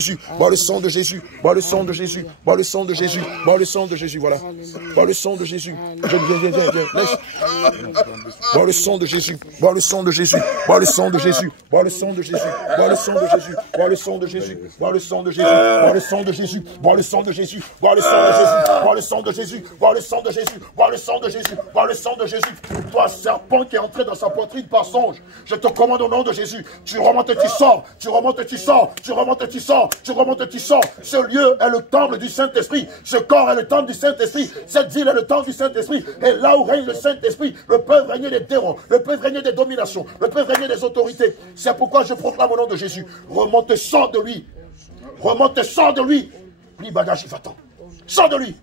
Jésus, bois le sang de Jésus, bois le sang de Jésus, bois le sang de Jésus, bois le sang de Jésus, voilà. Bois le sang de Jésus. Viens, laisse. Bois le sang de Jésus, bois le sang de Jésus, bois le sang de Jésus, bois le sang de Jésus, bois le sang de Jésus, bois le sang de Jésus, bois le sang de Jésus, bois le sang de Jésus, bois le sang de Jésus, bois le sang de Jésus, bois le sang de Jésus, bois le sang de Jésus, bois le sang de Jésus, bois le sang de Jésus. Toi, serpent qui est entré dans sa poitrine par songe, je te commande au nom de Jésus, tu remontes et tu sors, tu remontes et tu sors, tu remontes et tu sors. Tu remontes et tu sors. Ce lieu est le temple du Saint-Esprit. Ce corps est le temple du Saint-Esprit. Cette ville est le temple du Saint-Esprit. Et là où règne le Saint-Esprit, le peuvent régner des terreurs, le peuvent régner des dominations, le peuvent régner des autorités. C'est pourquoi je proclame au nom de Jésus. Remonte et sors de lui. Remonte et sors de lui. Plie bagage, il va-t'en. Sors de lui.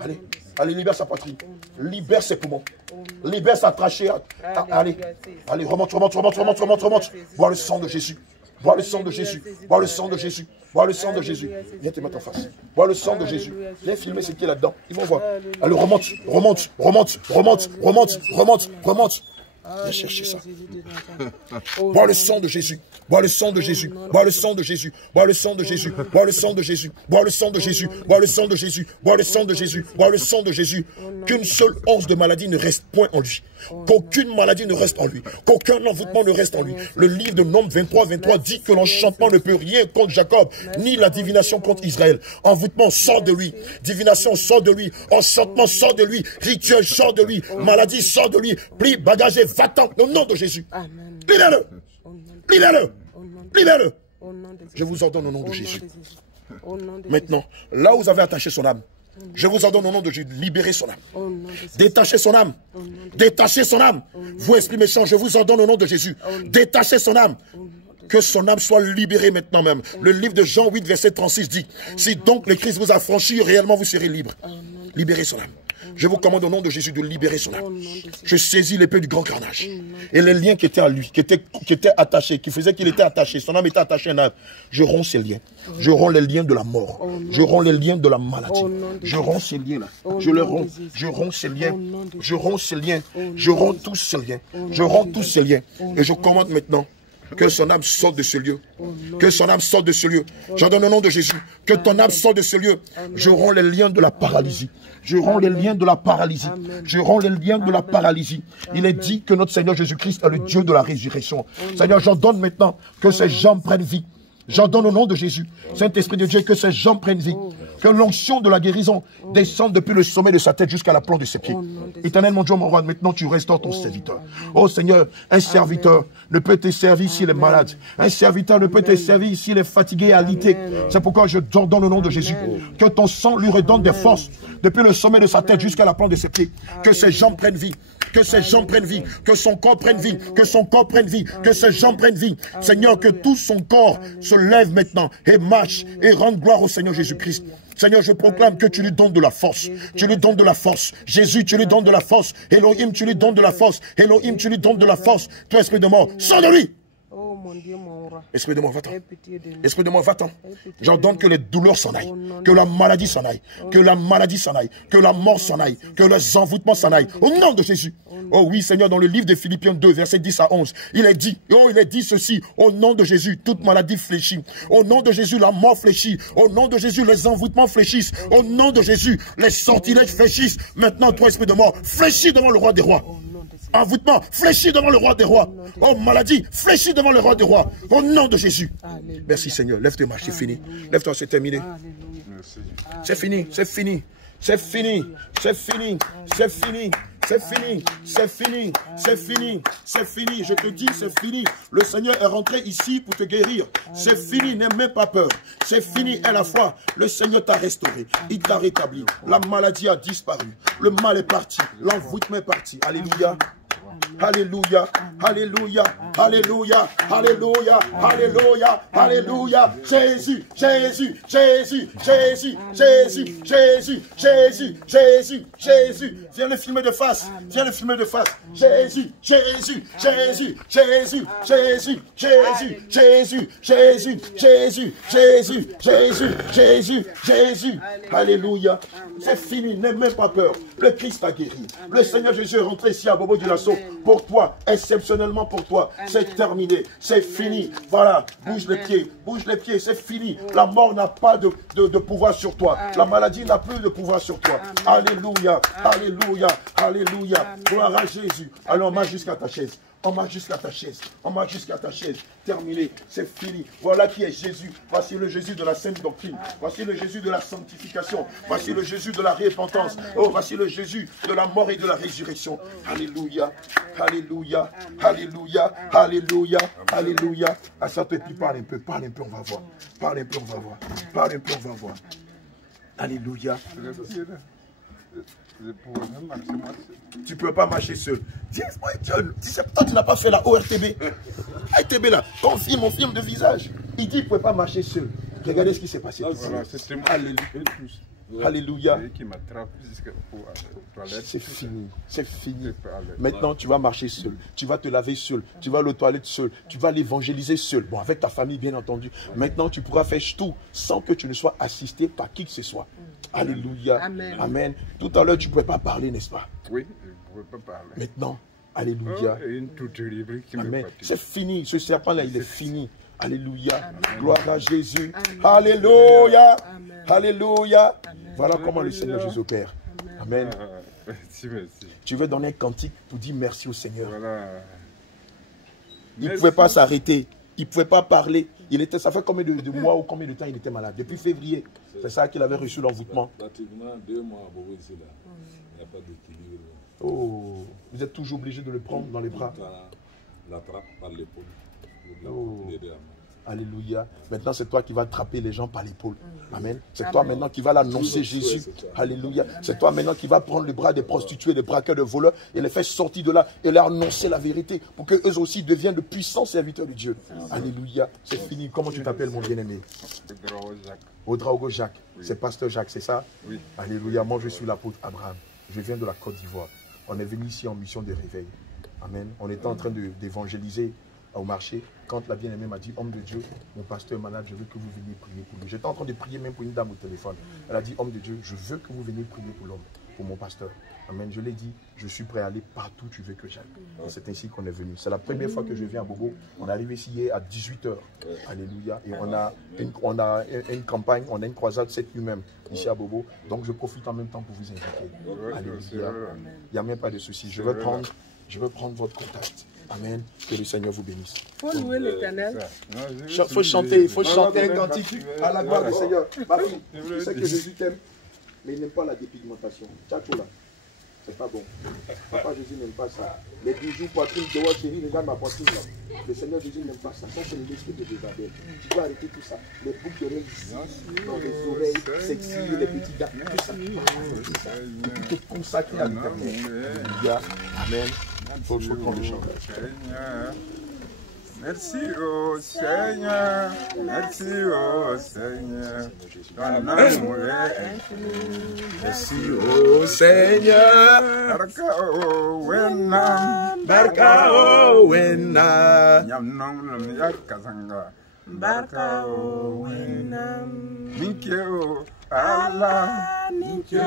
Allez, allez, libère sa poitrine. Libère ses poumons. Libère sa trachée. Allez, allez, remonte. Bois le sang de Jésus. Bois le sang de Jésus, bois le sang de Jésus, bois le sang de Jésus. Viens te mettre en face. Bois le sang de Jésus. Viens filmer ce qui est là-dedans. Ils vont voir. Allez, remonte. Viens chercher ça. Bois le sang de Jésus. Bois le sang de Jésus. Bois le sang de Jésus. Bois le sang de Jésus. Bois le sang de Jésus. Bois le sang de Jésus. Bois le sang de Jésus. Bois le sang de Jésus. Bois le sang de Jésus. Qu'une seule once de maladie ne reste point en lui. Qu'aucune maladie ne reste en lui. Qu'aucun envoûtement ne reste en lui. Le livre de Nombres 23 dit que l'enchantement ne peut rien contre Jacob, ni la divination contre Israël. Envoûtement sort de lui. Divination sort de lui. Enchantement sort de lui. Rituel sort de lui. Maladie sort de lui. Plie, bagage et va-t'en au nom de Jésus. Libère-le. Libère-le. Libère-le. Je vous ordonne au nom de Jésus. Maintenant, là où vous avez attaché son âme, je vous ordonne au nom de Jésus, libérez son âme. Détachez son âme. Détachez son âme. Vous, esprit méchant, je vous ordonne au nom de Jésus. Détachez son âme. Que son âme soit libérée maintenant même. Le livre de Jean 8, verset 36 dit, si donc le Christ vous a franchi, réellement vous serez libre. Libérez son âme. Je vous commande au nom de Jésus de libérer son âme. Je saisis l'épée du grand carnage. Et les liens qui étaient à lui, qui étaient attachés, qui faisaient qu'il était attaché, son âme était attachée à un âme. Je romps ces liens. Je romps les liens de la mort. Je romps les liens de la maladie. Je romps ces liens-là. Je les romps. Je romps ces liens. Je romps ces liens. Je romps tous ces liens. Je romps tous ces liens. Et je commande maintenant que son âme sorte de ce lieu. Que son âme sorte de ce lieu. J'en donne au nom de Jésus. Que ton âme sorte de ce lieu. Je romps les liens de la paralysie. Je romps les liens de la paralysie. Je romps les liens de la paralysie. Il est dit que notre Seigneur Jésus-Christ est le Dieu de la résurrection. Seigneur, j'en donne maintenant que ces jambes prennent vie. J'en donne au nom de Jésus. Saint-Esprit de Dieu, que ces jambes prennent vie. Que l'onction de la guérison descende depuis le sommet de sa tête jusqu'à la plante de ses pieds. Éternel mon Dieu, mon roi, maintenant tu restaures ton serviteur. Oh Seigneur, un serviteur ne peut te servir s'il est malade. Un serviteur ne peut te servir s'il est fatigué et alité. C'est pourquoi je donne au nom de Jésus. Que ton sang lui redonne des forces depuis le sommet de sa tête jusqu'à la plante de ses pieds. Que ses jambes prennent vie. Que ses jambes prennent vie. Que son corps prenne vie. Que son corps prenne vie. Que ses jambes prennent vie. Seigneur, que tout son corps se lève maintenant et marche et rende gloire au Seigneur Jésus-Christ. Seigneur, je proclame que tu lui donnes de la force. Tu lui donnes de la force. Jésus, tu lui donnes de la force. Elohim, tu lui donnes de la force. Elohim, tu lui donnes de la force. Toi, esprit de mort, sors de lui. Esprit de mort, va-t'en. Esprit de mort, va-t'en. J'ordonne que les douleurs s'en aillent. Que la maladie s'en aille. Que la maladie s'en aille. Que la mort s'en aille. Que les envoûtements s'en aillent. Au nom de Jésus. Oh oui, Seigneur, dans le livre de Philippiens 2, versets 10 à 11, il est dit ceci, au nom de Jésus, toute maladie fléchit. Au nom de Jésus, la mort fléchit. Au nom de Jésus, les envoûtements fléchissent. Au nom de Jésus, les sortilèges fléchissent. Maintenant, toi, esprit de mort, fléchis devant le roi des rois. Envoûtement, fléchis devant le roi des rois. Oh, maladie, fléchis devant le roi des rois. Au nom de Jésus. Merci, Seigneur. Lève-toi, marche, c'est fini. Lève-toi, c'est terminé. C'est fini, c'est fini. C'est fini, c'est fini, c'est fini, c'est fini, c'est fini, c'est fini, c'est fini. Je te dis, c'est fini. Le Seigneur est rentré ici pour te guérir. C'est fini, n'aie même pas peur. C'est fini, à la fois. Le Seigneur t'a restauré, il t'a rétabli. La maladie a disparu. Le mal est parti, l'envoûtement est parti. Alléluia. Alléluia, alléluia, alléluia, alléluia, alléluia, alléluia. Jésus, Jésus, Jésus, Jésus, Jésus, Jésus, Jésus, Jésus, Jésus. Viens le filmer de face, viens le filmer de face. Jésus, Jésus, Jésus, Jésus, Jésus, Jésus, Jésus, Jésus, Jésus, Jésus, Jésus, Jésus, Jésus. Alléluia. C'est fini, n'aie même pas peur. Le Christ a guéri. Le Seigneur Jésus est rentré ici à Bobo du Lasso pour toi, exceptionnellement pour toi. C'est terminé, c'est fini. Voilà, bouge les pieds, c'est fini. La mort n'a pas de pouvoir sur toi. La maladie n'a plus de pouvoir sur toi. Alléluia, alléluia, alléluia. Gloire à Jésus. Allons, on marche jusqu'à ta chaise. On marche jusqu'à ta chaise. On marche jusqu'à ta chaise. Terminé. C'est fini. Voilà qui est Jésus. Voici le Jésus de la sainte doctrine. Voici le Jésus de la sanctification. Voici le Jésus de la repentance. Oh, voici le Jésus de la mort et de la résurrection. Alléluia. Alléluia. Alléluia. Alléluia. Alléluia. Assis-toi et puis parle un peu, on va voir. Parle un peu, on va voir. Parle un peu, on va voir. Alléluia. Tu ne peux pas marcher seul. Dis-moi, toi, tu n'as pas fait la ORTB. ARTB là, on filme de visage. Il dit qu'il ne pouvait pas marcher seul. Regardez ce qui s'est passé. Alléluia. Alléluia. C'est fini. C'est fini. Maintenant, tu vas marcher seul. Tu vas te laver seul. Tu vas aller aux toilettes seul. Tu vas l'évangéliser seul. Bon, avec ta famille, bien entendu. Maintenant, tu pourras faire tout sans que tu ne sois assisté par qui que ce soit. Alléluia. Amen. Amen. Tout à l'heure, tu ne pouvais pas parler, n'est-ce pas? Oui, je ne pouvais pas parler. Maintenant, alléluia. Amen. C'est fini. Ce serpent-là, il est fini. Alléluia. Amen. Gloire à Jésus. Amen. Alléluia. Amen. Alléluia. Amen. Voilà comment le Seigneur Jésus opère. Amen. Merci, merci. Tu veux donner un cantique pour dire merci au Seigneur. Voilà. Il ne pouvait pas s'arrêter. Il ne pouvait pas parler. Ça fait combien de mois ou combien de temps il était malade? Depuis février. C'est ça qu'il avait reçu l'envoûtement. Pratiquement 2 mois à Bobo ici là. Il n'y a pas d'équilibre. Oh, vous êtes toujours obligé de le prendre dans les bras. L'attrape par l'épaule. Oh. Alléluia. Maintenant, c'est toi qui vas attraper les gens par l'épaule. Amen. C'est toi maintenant qui vas l'annoncer Jésus. Alléluia. C'est toi maintenant qui vas prendre le bras des prostituées, des braqueurs, des voleurs et les faire sortir de là et leur annoncer la vérité pour qu'eux aussi deviennent de puissants serviteurs de Dieu. Alléluia. C'est fini. Comment tu t'appelles, mon bien-aimé? Ouedraogo Jacques. Oui. C'est pasteur Jacques, c'est ça? Oui. Alléluia. Moi, je suis l'apôtre Abraham. Je viens de la Côte d'Ivoire. On est venu ici en mission de réveil. Amen. On était en train d'évangéliser au marché, quand la bien-aimée m'a dit, homme de Dieu, mon pasteur est malade, je veux que vous veniez prier pour lui. J'étais en train de prier même pour une dame au téléphone. Elle a dit, homme de Dieu, je veux que vous veniez prier pour l'homme, pour mon pasteur. Amen. Je l'ai dit, je suis prêt à aller partout où tu veux que j'aille. Et c'est ainsi qu'on est venu. C'est la première fois que je viens à Bobo. On est arrivé ici hier à 18 h. Alléluia. Et on a une campagne, on a une croisade cette nuit même, ici à Bobo. Donc je profite en même temps pour vous inviter. Alléluia. Il n'y a même pas de souci. Je veux prendre votre contact. Amen. Que le Seigneur vous bénisse. Il faut louer l'Éternel. Il faut chanter un cantique à la gloire du Seigneur. Ma fille, tu sais que Jésus t'aime, mais il n'aime pas la dépigmentation. Tchacho là, c'est pas bon. Papa Jésus n'aime pas ça. Les bijoux, poitrine, dehors, chérie, regarde ma poitrine là. Le Seigneur Jésus n'aime pas ça. Ça, c'est l'esprit de Jézabel. Tu dois arrêter tout ça. Les boucles d'oreilles ici, dans les oreilles sexy, les petits gars, tout ça. Tu te consacres à l'Éternel. Amen. Il faut prendre le chant. Merci au Seigneur, merci au Seigneur. Merci au Seigneur. Barka wena, barka wena. Barka wena. Minkyo Allah, Minkyo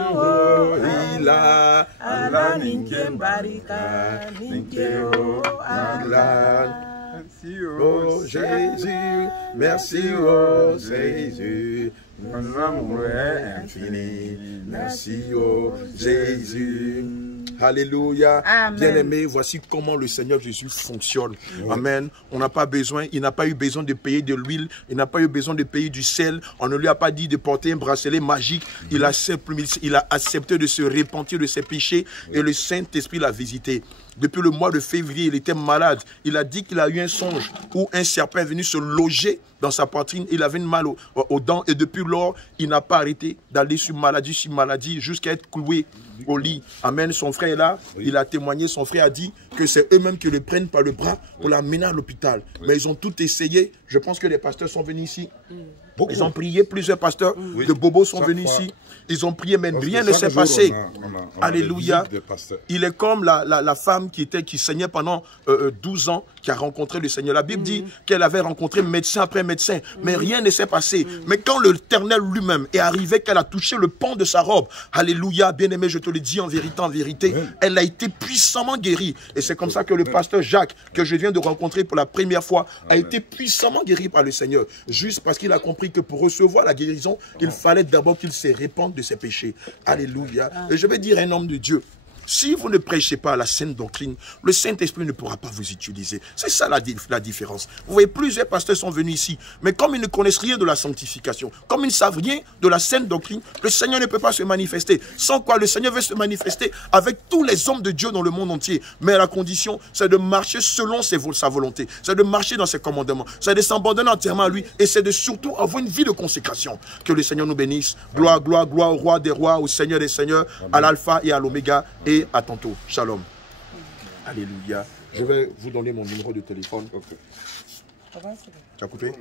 Ila, Allah Minkem Barika, Minkyo Allah. Merci oh Jésus, merci oh Jésus, ton amour est infini. Merci oh Jésus. Alléluia. Bien-aimé, voici comment le Seigneur Jésus fonctionne. Amen. On n'a pas besoin, il n'a pas eu besoin de payer de l'huile, il n'a pas eu besoin de payer du sel. On ne lui a pas dit de porter un bracelet magique. Il a accepté de se repentir de ses péchés et le Saint-Esprit l'a visité. Depuis le mois de février, il était malade. Il a dit qu'il a eu un songe où un serpent est venu se loger dans sa poitrine. Il avait une mal aux dents et depuis lors, il n'a pas arrêté d'aller sur maladie jusqu'à être cloué au lit. Amen. Son frère est là. Oui. Il a témoigné. Son frère a dit que c'est eux-mêmes qui le prennent par le bras pour l'amener à l'hôpital. Mais ils ont tout essayé. Je pense que les pasteurs sont venus ici. Ils ont prié, plusieurs pasteurs de Bobo sont venus ici. Ils ont prié, mais rien ne s'est passé. Alléluia. Il est comme la femme qui saignait pendant 12 ans, qui a rencontré le Seigneur. La Bible dit qu'elle avait rencontré médecin après médecin, mais rien ne s'est passé. Mais quand l'Éternel lui-même est arrivé, qu'elle a touché le pan de sa robe, alléluia, bien-aimé, je te le dis en vérité, elle a été puissamment guérie. Et c'est comme ça que le pasteur Jacques, que je viens de rencontrer pour la première fois, a été puissamment guéri par le Seigneur. Juste parce qu'il a compris que pour recevoir la guérison, il fallait d'abord qu'il se répande de ses péchés. Alléluia. Et je vais dire un homme de Dieu. Si vous ne prêchez pas la saine doctrine, le Saint-Esprit ne pourra pas vous utiliser. C'est ça la différence. Vous voyez, plusieurs pasteurs sont venus ici, mais comme ils ne connaissent rien de la sanctification, comme ils ne savent rien de la saine doctrine, le Seigneur ne peut pas se manifester. Sans quoi le Seigneur veut se manifester avec tous les hommes de Dieu dans le monde entier. Mais la condition, c'est de marcher selon sa volonté. C'est de marcher dans ses commandements. C'est de s'abandonner entièrement à lui. Et c'est de surtout avoir une vie de consécration. Que le Seigneur nous bénisse. Gloire, gloire, gloire au roi des rois, au Seigneur des seigneurs, à l'alpha et à l'oméga. Et à tantôt. Shalom. Alléluia. Je vais vous donner mon numéro de téléphone. Okay. Tu as coupé?